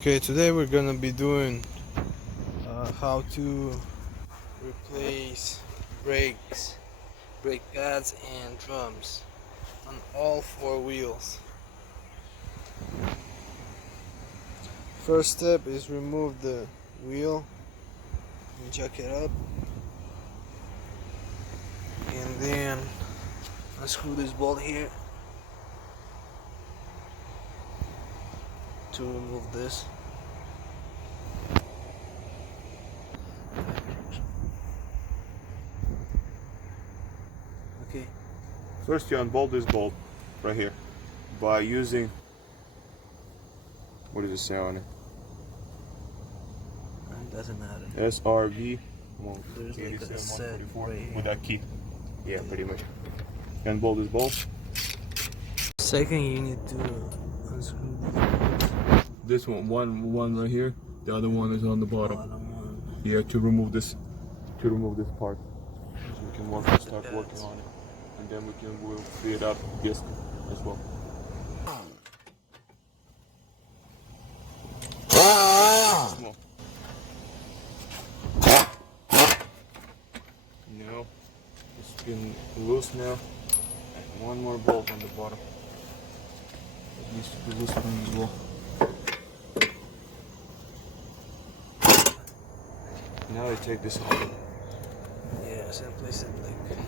Okay, today we're gonna be doing how to replace brakes, brake pads and drums on all four wheels. First step is remove the wheel and jack it up, and then unscrew this bolt here to remove this. Okay. First, you unbolt this bolt right here by using, what does it say on it? It doesn't matter. SRV. There's like a set right here. With that key. Yeah, pretty much. You unbolt this bolt. Second, you need to unscrew these bolts. This one right here. The other one is on the bottom. Bottom one. Yeah, to remove this part. So we can start working on it, and then we'll free it up this as well. Come on. No, it's been loose now. And one more bolt on the bottom. It needs to be loose one as well. Now I take this off. Yeah, so place it like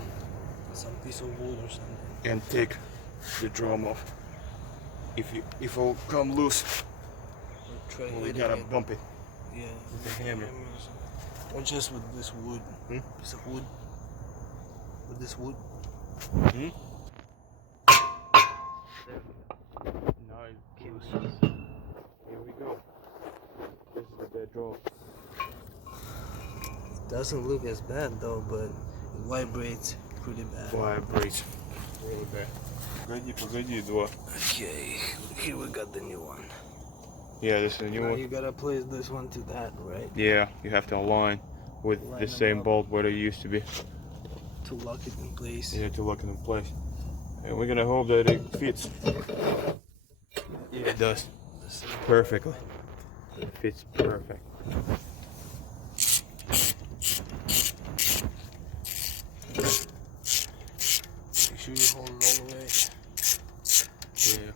some piece of wood or something. And take the drum off. If it'll come loose, Or try we hitting gotta it. bump it Yeah, with the hammer. or just with this wood. Piece of wood. With this wood. Now it's loose. Here we go. This is the dead drum. Doesn't look as bad though, but it vibrates pretty bad. Vibrates really bad. Погоди, два. Okay, here we got the new one. Yeah, this is the new Now one. you gotta place this one to that, right? Yeah, you have to align with Line the them same up. bolt where it used to be. To lock it in place. Yeah, to lock it in place. And we're gonna hope that it fits. Yeah, it does. Perfectly. It fits perfect. Make sure you hold it all the way. Yeah.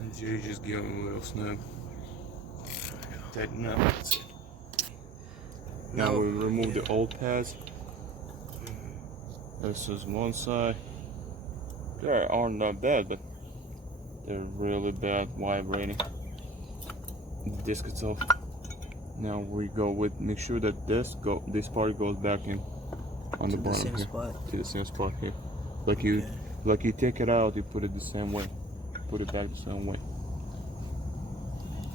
And you just give them a little snug. Tighten up. That's it. Now we remove the old pads. This is one side. They aren't that bad, but they're really bad vibrating. The disc itself. Now we go with, make sure that this part goes back in on the bottom same here. spot. To the same spot here. Like you take it out, you put it the same way. Put it back the same way.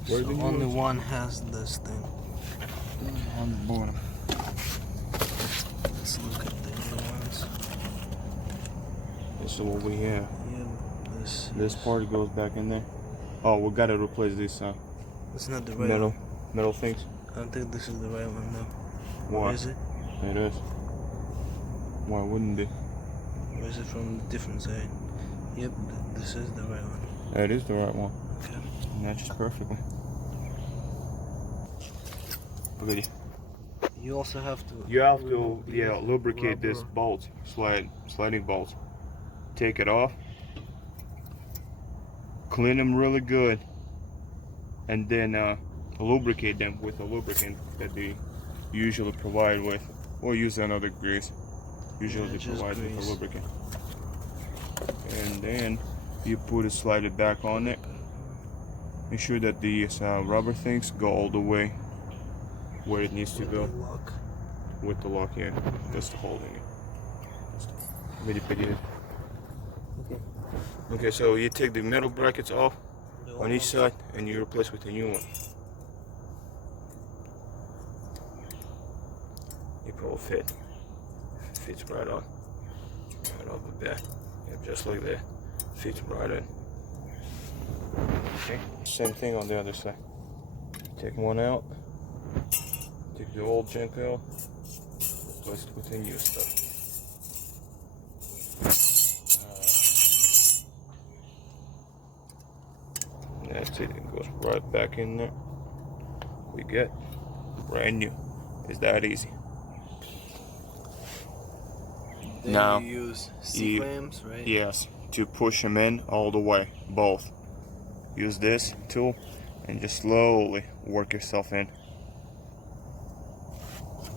So only one has this thing. On the bottom. Let's look at the new ones. This is what we have. Yeah, This part goes back in there. Oh, we gotta replace this it's not the right one. metal things. I don't think this is the right one though. Why? Or is it? It is. Why wouldn't it? Or is it from a different side? Yep, this is the right one. That is the right one. Okay. It matches perfectly. Pогоди. You also have to. You have to, remove the lubricate this rubber. bolt, sliding bolts. Take it off. Clean them really good. And then lubricate them with a lubricant that they usually provide with. Or use another grease. Usually Yeah, they just provide with grease. a lubricant. And then you put it, slide it back on it. Make sure that these rubber things go all the way where it needs to With go. the lock. With the lock, yeah. That's the holding it. Okay. Okay, so you take the metal brackets off The on old each one. side and you replace with a new one. It will fit. Fits right on. Right off the bat. Yep, just like that. Fits right in. Okay. Same thing on the other side. Take one out. Take the old junk out. Replace it with the new stuff. That's See, it goes right back in there. We get brand new. It's that easy. Then Now, you use C-clamps, right? Yes, to push them in all the way, both. Use this tool and just slowly work yourself in.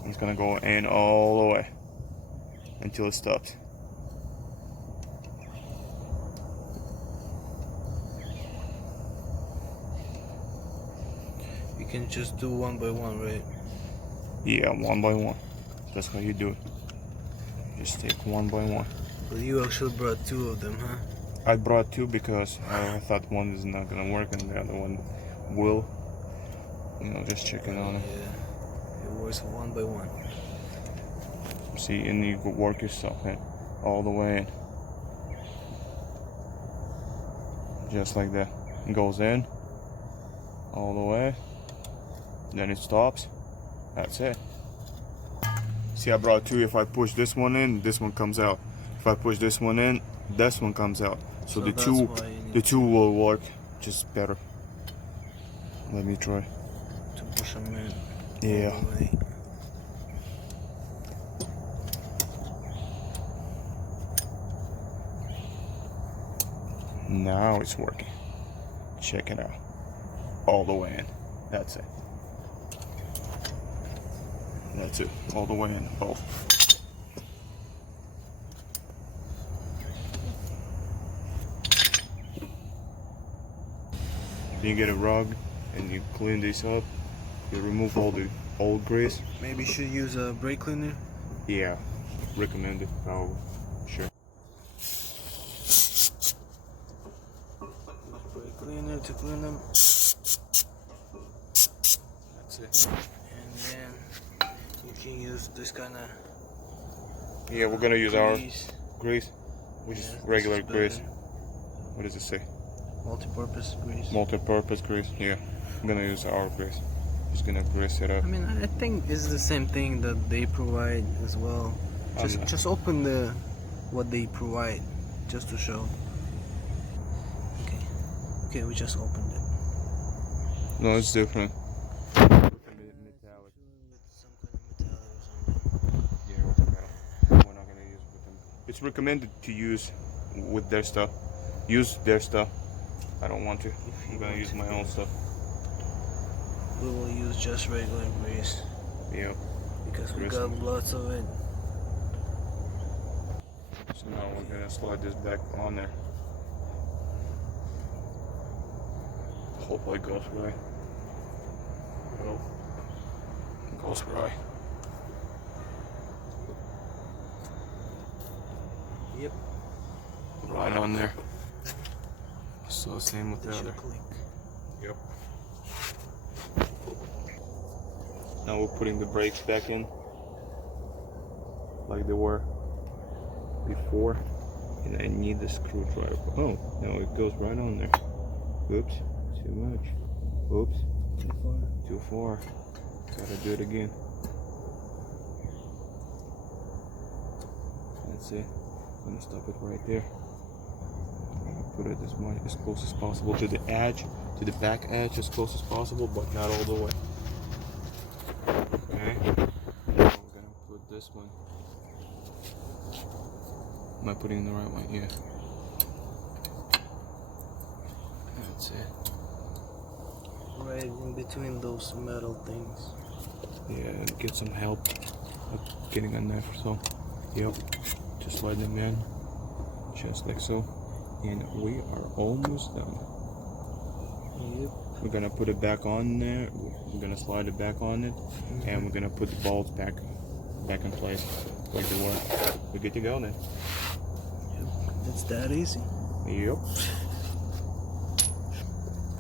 It's gonna go in all the way until it stops. You can just do one by one, right? Yeah, one by one. That's how you do it. Just take one by one. But you actually brought two of them, huh? I brought two because I thought one is not gonna work and the other one will. You know, just checking on it. Yeah, it works one by one. See, and you can work yourself in all the way in. Just like that. It goes in all the way. Then it stops. That's it. See, I brought two. If I push this one in, this one comes out. If I push this one in, this one comes out. So the two will work just better. Let me try. To push them in. Yeah. All the way. Now it's working. Check it out. All the way in. That's it. That's it. All the way in. Both. You get a rug and you clean this up. You remove all the old grease. Maybe you should use a brake cleaner. Yeah, recommended. Probably. Sure. Brake cleaner to clean them. That's it. And then you can use this kind of. Yeah, we're gonna use our grease. grease, which is regular grease. What does it say? Multi-purpose grease. Multi-purpose grease. Yeah, I'm gonna use our grease. Just gonna grease it up. I mean, I think it's the same thing that they provide as well. Just open the what they provide, just to show. Okay, we just opened it. No, it's different. Some kind of metallic or something. Yeah, it's metal. We're not gonna use it with them. It's recommended to use with their stuff. Use their stuff. I don't want to. I'm gonna use my own stuff. We will use just regular grease. Yeah. Because we got lots of it. So now we're gonna slide this back on there. Hopefully it goes right. Well, it goes right. Yep. Right on there. So same with the other. Click. Yep. Now we're putting the brakes back in like they were before, and I need the screwdriver. Oh, no, it goes right on there. Oops, too much. Oops, too far. Gotta do it again. That's it. I'm gonna stop it right there. Put it as close as possible to the edge, to the back edge as close as possible, but not all the way. Okay. Now we're gonna put this one. Am I putting in the right one? Yeah. That's it. Right in between those metal things. Yeah, get some help with getting on there. So, yep. Just slide them in, just like so. And we are almost done. Yep. We're gonna put it back on there. We're gonna slide it back on it, and we're gonna put the bolts back in place like they were. We're good to go then. Yep. It's that easy. Yep.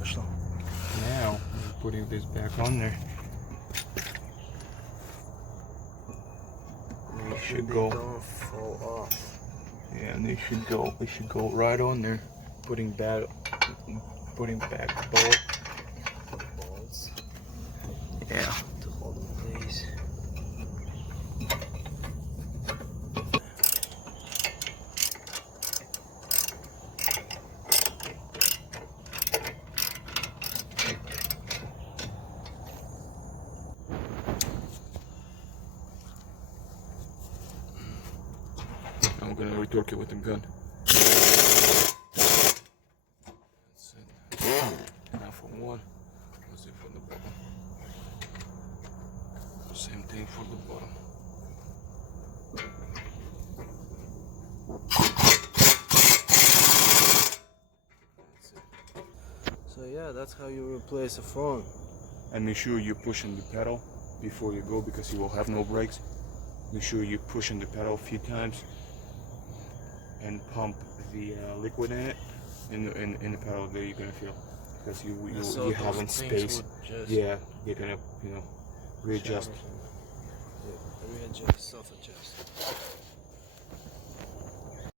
Пошло. Now we're putting this back on there. They should go. Don't fall off. Yeah, and they should go. They should go right on there. Putting back the bolt. Bolts. Yeah. To hold in place. gonna retorque it with the gun. That's it. Now for one, let's do for the bottom. Same thing for the bottom. That's it. So yeah, that's how you replace a phone. And make sure you're pushing the pedal before you go, because you will have no brakes. Make sure you're pushing the pedal a few times and pump the liquid in it, in the pedal that you're gonna feel, because So you those haven't things space. would just Yeah, you're gonna readjust. readjust, self-adjust.